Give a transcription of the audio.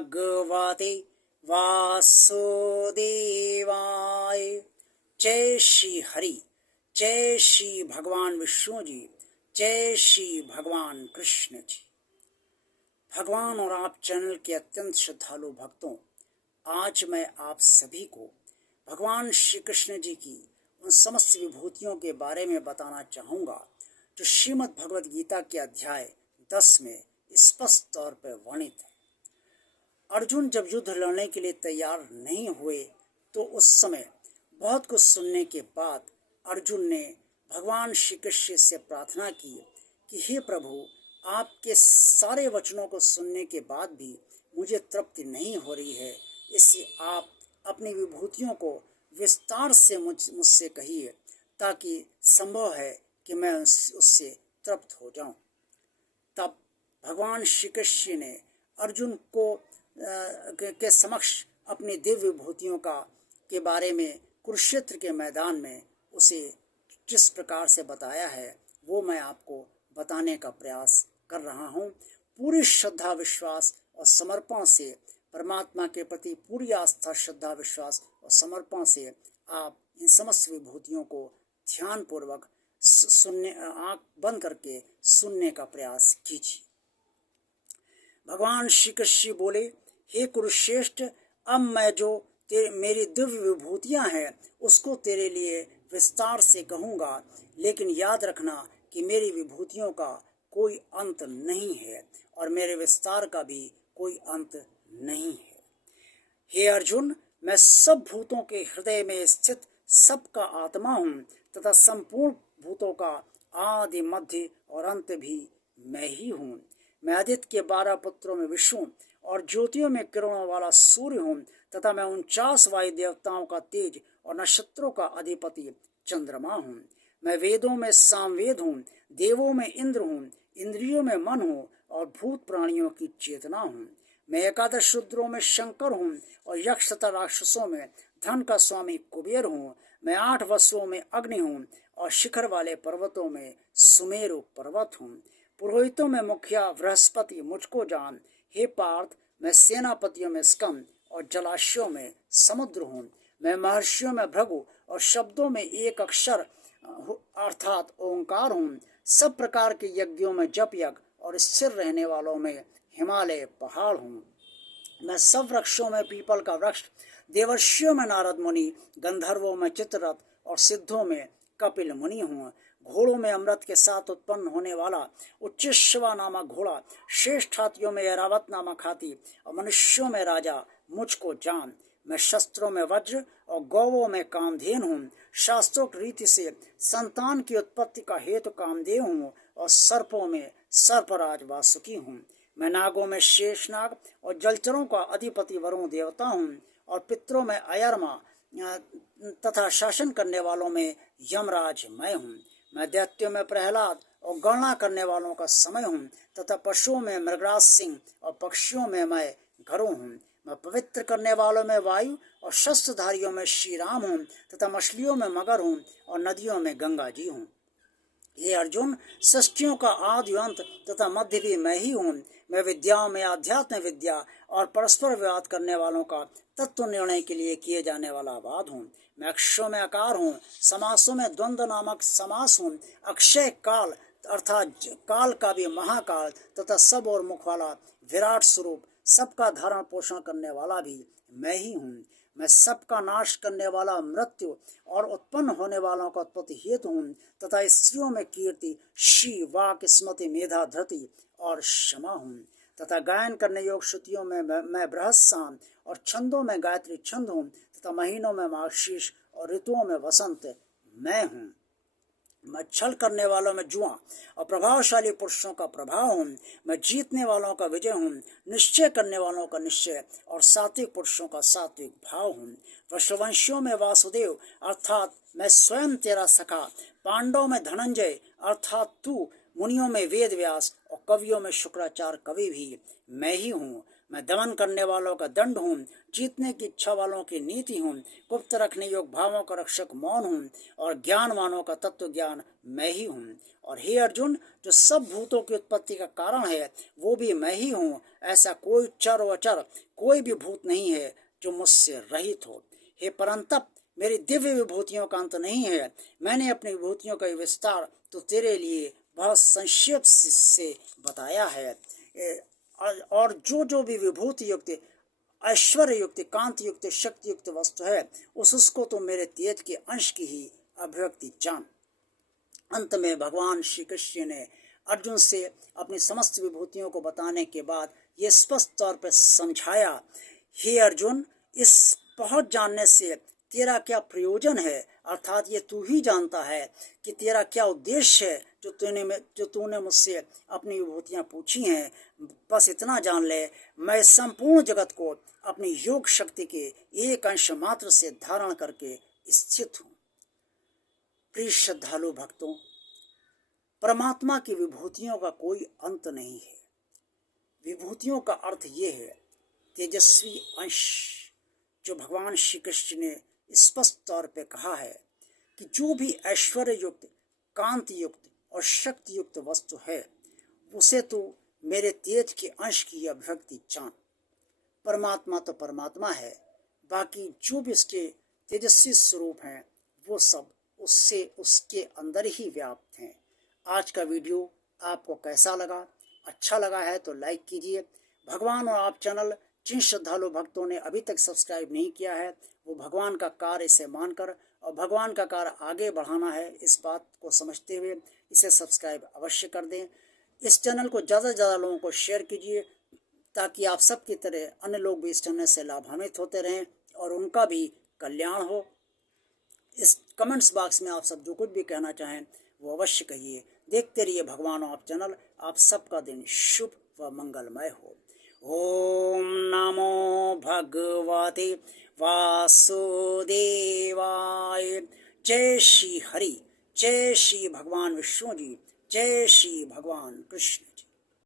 भगवते वासुदेवाय। जय श्री हरि, जय श्री भगवान विष्णु जी, जय श्री भगवान कृष्ण जी। भगवान और आप चैनल के अत्यंत श्रद्धालु भक्तों, आज मैं आप सभी को भगवान श्री कृष्ण जी की उन समस्त विभूतियों के बारे में बताना चाहूँगा जो श्रीमद् भगवद गीता के अध्याय 10 में स्पष्ट तौर पर वर्णित है। अर्जुन जब युद्ध लड़ने के लिए तैयार नहीं हुए तो उस समय बहुत कुछ सुनने के बाद अर्जुन ने भगवान श्री कृष्ण से प्रार्थना की कि हे प्रभु, आपके सारे वचनों को सुनने के बाद भी मुझे तृप्ति नहीं हो रही है, इससे आप अपनी विभूतियों को विस्तार से मुझसे कहिए ताकि संभव है कि मैं उससे तृप्त हो जाऊं। तब भगवान श्री कृष्ण ने अर्जुन को के समक्ष अपनी दिव्य विभूतियों के बारे में कुरुक्षेत्र के मैदान में उसे जिस प्रकार से बताया है वो मैं आपको बताने का प्रयास कर रहा हूँ। पूरी श्रद्धा विश्वास और समर्पण से, परमात्मा के प्रति पूरी आस्था, श्रद्धा विश्वास और समर्पण से आप इन समस्त विभूतियों को ध्यान पूर्वक सुनने, आँख बंद करके सुनने का प्रयास कीजिए। भगवान श्री कृष्ण बोले, हे कुरुश्रेष्ठ, अब मैं जो मेरी दिव्य विभूतियाँ हैं उसको तेरे लिए विस्तार से कहूँगा, लेकिन याद रखना कि मेरी विभूतियों का कोई अंत नहीं है और मेरे विस्तार का भी कोई अंत नहीं है। हे अर्जुन, मैं सब भूतों के हृदय में स्थित सबका आत्मा हूँ तथा संपूर्ण भूतों का आदि, मध्य और अंत भी मैं ही हूँ। मैं आदित्य के 12 पुत्रों में विष्णु और ज्योतियों में किरणों वाला सूर्य हूँ तथा मैं 49 वायु देवताओं का तेज और नक्षत्रों का अधिपति चंद्रमा हूँ। मैं वेदों में सामवेद हूँ, देवों में इंद्र हूँ, इंद्रियों में मन हूँ और भूत प्राणियों की चेतना हूँ। मैं 11 रुद्रों में शंकर हूँ और यक्ष तथा राक्षसों में धन का स्वामी कुबेर हूँ। मैं 8 वसुओं में अग्नि हूँ और शिखर वाले पर्वतों में सुमेरु पर्वत हूँ। पुरोहितों में मुखिया बृहस्पति मुझको जान। हे पार्थ, मैं सेनापतियों में स्कंद और जलाशयों में समुद्र हूँ। मैं महर्षियों में भृगु और शब्दों में एक अक्षर अर्थात ओंकार हूँ। सब प्रकार के यज्ञों में जप यज्ञ और स्थिर रहने वालों में हिमालय पहाड़ हूँ। मैं सब वृक्षों में पीपल का वृक्ष, देवर्षियों में नारद मुनि, गंधर्वों में चित्ररथ और सिद्धों में कपिल मुनि हूँ। घोड़ों में अमृत के साथ उत्पन्न होने वाला उच्चश्रवा नामक घोड़ा, श्रेष्ठ हाथियों में ऐरावत नामक हाथी और मनुष्यों में राजा मुझको जान। मैं शस्त्रों में वज्र और गौवों में कामधेनु हूँ। शास्त्रोक्त रीति से संतान की उत्पत्ति का हेतु कामदेव हूँ और सर्पों में सर्पराज वासुकी हूँ। मैं नागों में शेषनाग और जलचरों का अधिपति वरुण देवता हूँ और पितरों में अयरमा तथा शासन करने वालों में यमराज मैं हूँ। मैं दैत्यों में प्रहलाद और गणना करने वालों का समय हूँ तथा पशुओं में मृगराज सिंह और पक्षियों में मैं घरों हूँ। मैं पवित्र करने वालों में वायु और शस्त्रधारियों में श्री राम हूँ तथा मछलियों में मगर हूँ और नदियों में गंगा जी हूँ। ये अर्जुन, सृष्टियों का आदि अंत तथा मध्य भी मैं ही हूँ। मैं विद्याओं में आध्यात्म विद्या और परस्पर विवाद करने वालों का तत्व निर्णय के लिए किए जाने वाला वाद हूँ। मैं अक्षरों में आकार हूँ, समासों में द्वंद्व नामक समास हूँ। अक्षय काल अर्थात काल का भी महाकाल तथा सब और मुख वाला विराट स्वरूप, सबका धारण पोषण करने वाला भी मैं ही हूँ। मैं सबका नाश करने वाला मृत्यु और उत्पन्न होने वालों का उत्पत्ति हेतु हूँ तथा स्त्रियों में कीर्ति, श्री, वाक, स्मृति, मेधा, धृति और क्षमा हूँ तथा गायन करने योग श्रुतियों में मैं बृहस्साम और छंदों में गायत्री छंद हूँ तथा महीनों में मार्गशीर्ष और ऋतुओं में वसंत मैं हूँ। मैं छल करने वालों में जुआ और प्रभावशाली पुरुषों का प्रभाव हूँ। मैं जीतने वालों का विजय हूँ, निश्चय करने वालों का निश्चय और सात्विक पुरुषों का सात्विक भाव हूँ। वृषवंशियों में वासुदेव अर्थात मैं स्वयं तेरा सखा, पांडवों में धनंजय अर्थात तू, मुनियों में वेद व्यास और कवियों में शुक्राचार्य कवि भी मैं ही हूँ। मैं दमन करने वालों का दंड हूँ, जीतने की इच्छा वालों की नीति हूँ, गुप्त रखने योग भावों का रक्षक मौन हूँ और ज्ञानवानों का तत्व ज्ञान मैं ही हूँ। और हे अर्जुन, जो सब भूतों की उत्पत्ति का कारण है वो भी मैं ही हूँ। ऐसा कोई चर व अचर, कोई भी भूत नहीं है जो मुझसे रहित हो। हे परंतप, मेरी दिव्य विभूतियों का अंत नहीं है। मैंने अपनी विभूतियों का विस्तार तो तेरे लिए बहुत संक्षेप से बताया है। और जो भी विभूति युक्त, ऐश्वर्य युक्त, कांति युक्त, शक्ति युक्त वस्तु है, उसको तो मेरे तेज के अंश की ही अभिव्यक्ति जान। अंत में भगवान श्री कृष्ण ने अर्जुन से अपनी समस्त विभूतियों को बताने के बाद ये स्पष्ट तौर पर समझाया, हे अर्जुन, इस पहुंच जानने से तेरा क्या प्रयोजन है, अर्थात ये तू ही जानता है कि तेरा क्या उद्देश्य है जो तूने मुझसे अपनी विभूतियां पूछी हैं। बस इतना जान ले, मैं संपूर्ण जगत को अपनी योग शक्ति के एक अंश मात्र से धारण करके स्थित हूँ। प्रिय श्रद्धालु भक्तों, परमात्मा की विभूतियों का कोई अंत नहीं है। विभूतियों का अर्थ ये है तेजस्वी अंश, जो भगवान श्री कृष्ण ने स्पष्ट तौर पे कहा है कि जो भी ऐश्वर्य युक्त, कांति युक्त और शक्ति युक्त वस्तु है, उसे तो मेरे तेज के अंश की अभिव्यक्ति जान। परमात्मा तो परमात्मा है, बाकी जो भी इसके तेजस्वी स्वरूप हैं वो सब उससे, उसके अंदर ही व्याप्त हैं। आज का वीडियो आपको कैसा लगा? अच्छा लगा है तो लाइक कीजिए। भगवान और आप चैनल जिन श्रद्धालु भक्तों ने अभी तक सब्सक्राइब नहीं किया है, वो भगवान का कार्य इसे मानकर और भगवान का कार्य आगे बढ़ाना है, इस बात को समझते हुए इसे सब्सक्राइब अवश्य कर दें। इस चैनल को ज़्यादा से ज़्यादा लोगों को शेयर कीजिए, ताकि आप सब की तरह अन्य लोग भी इस चैनल से लाभान्वित होते रहें और उनका भी कल्याण हो। इस कमेंट्स बॉक्स में आप सब जो कुछ भी कहना चाहें वो अवश्य कहिए। देखते रहिए भगवान और आप चैनल। आप सबका दिन शुभ व मंगलमय हो। ओम नमो भगवते वासुदेवाय। जय श्री हरि, जय श्री भगवान विष्णु जी, जय श्री भगवान कृष्ण।